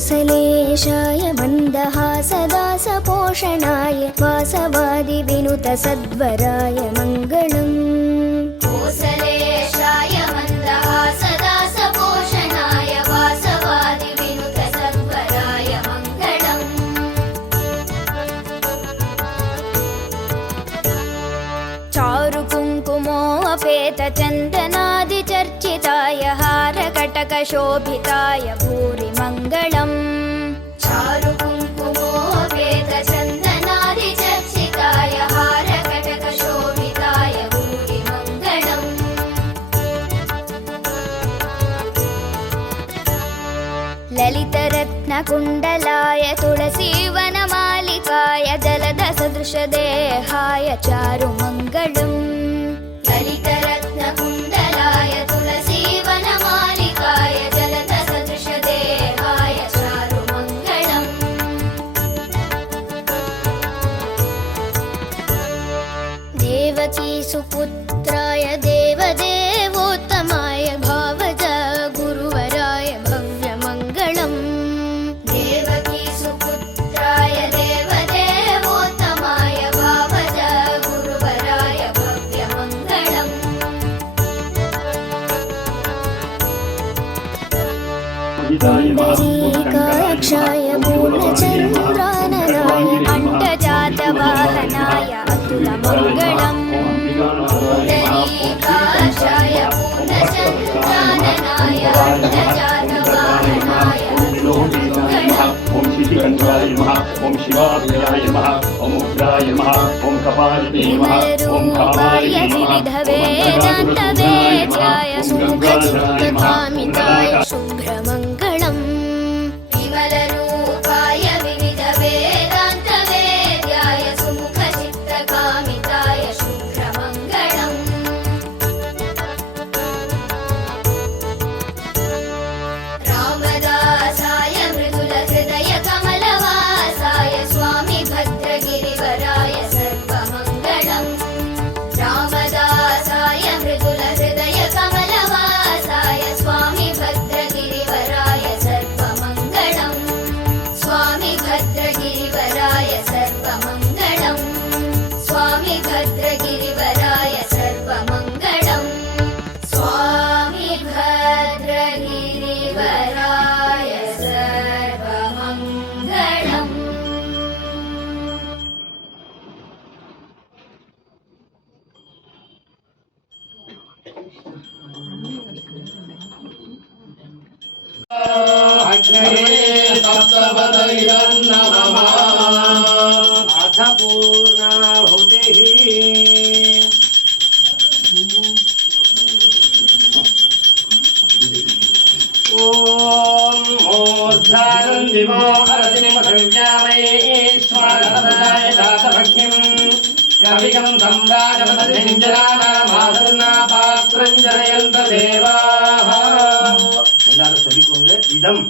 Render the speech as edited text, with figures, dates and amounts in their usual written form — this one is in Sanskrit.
कोसलेशाय मन्दहासदासपोषणाय वासवादिविनुतसद्वराय मङ्गलम्। कोसलेशाय मन्दहासदासपोषणाय वासवादिविनुतसद्वराय मङ्गलम्। चारुकुङ्कुमोऽपेतचन्दनादिचर्चिताय हारकटकशोभिताय भूरि मङ्गलम्। चारुकुङ्कुमोऽपेतचन्दनादिचर्चिताय हारकटकशोभिताय भूरि मङ्गलम्। ललितरत्नकुण्डलाय तुलसीवनमालिकाय जलदसदृशदेहाय चारुमङ्गलम्। ललितरत्नकुण्डलाय तुलसीवनमालिकाय जलदसदृशदेहाय चारुमङ्गलम्। देवकीसुपुत्राय देवदेवोत्तमाय भावज गुरुवराय भव्यमङ्गलम्। देवकीसुपुत्राय देवदेवोत्तमाय भावज गुरुवराय भव्यमङ्गलम्। पुण्डरीकाक्षाय पूर्णचन्द्राननाय अण्डजातवाहनाय अतुलमङ्गलम्। पुण्डरीकाक्षाय पूर्णचन्द्राननाय अण्डजातवाहनाय अतुलमङ्गलम्। ओम शिशिकण्ठाय नमः, ओम शिवाभ्याय नमः, ओम उग्राय नमः, ओम कपालिने नमः, ओम कामाय नमः, विमलरूपाय सुमुखचित्तकामिताय शुभ्रमङ्गलम्। विमलरूपाय विविधवेदान्तवेद्याय सुमुखचित्तकामिताय शुभ्रमङ्गलम्। रामदासाय मृदुलहृदय कमलवासाय स्वामी भद्रगिरिवराय सर्वमङ्गलम्। रामदासाय मृदुलहृदय कमलवासाय स्वामी भद्रगिरिवराय सर्वमङ्गलम्। स्वामी भद्रगिरिवराय सर्वमङ्गलम्। स्वामी भद्रगिरिवराय सर्वमङ्गलम्। स्वामी भद्रगिरिवराय सर्वमङ्गलम्। अग्नये सप्तपदयं नमः। अथ पूर्णाहुतिः। ॐ मूर्धानं दिवो हरतिनिमसंज्ञामये स्वागतपदाय दातभग्निम् कविकं सम्राजपदञ्जनानामासन्नापात्रं जनयन्त देवाः। எல்லாரும் சொல்லிக்கோங்க. இதம்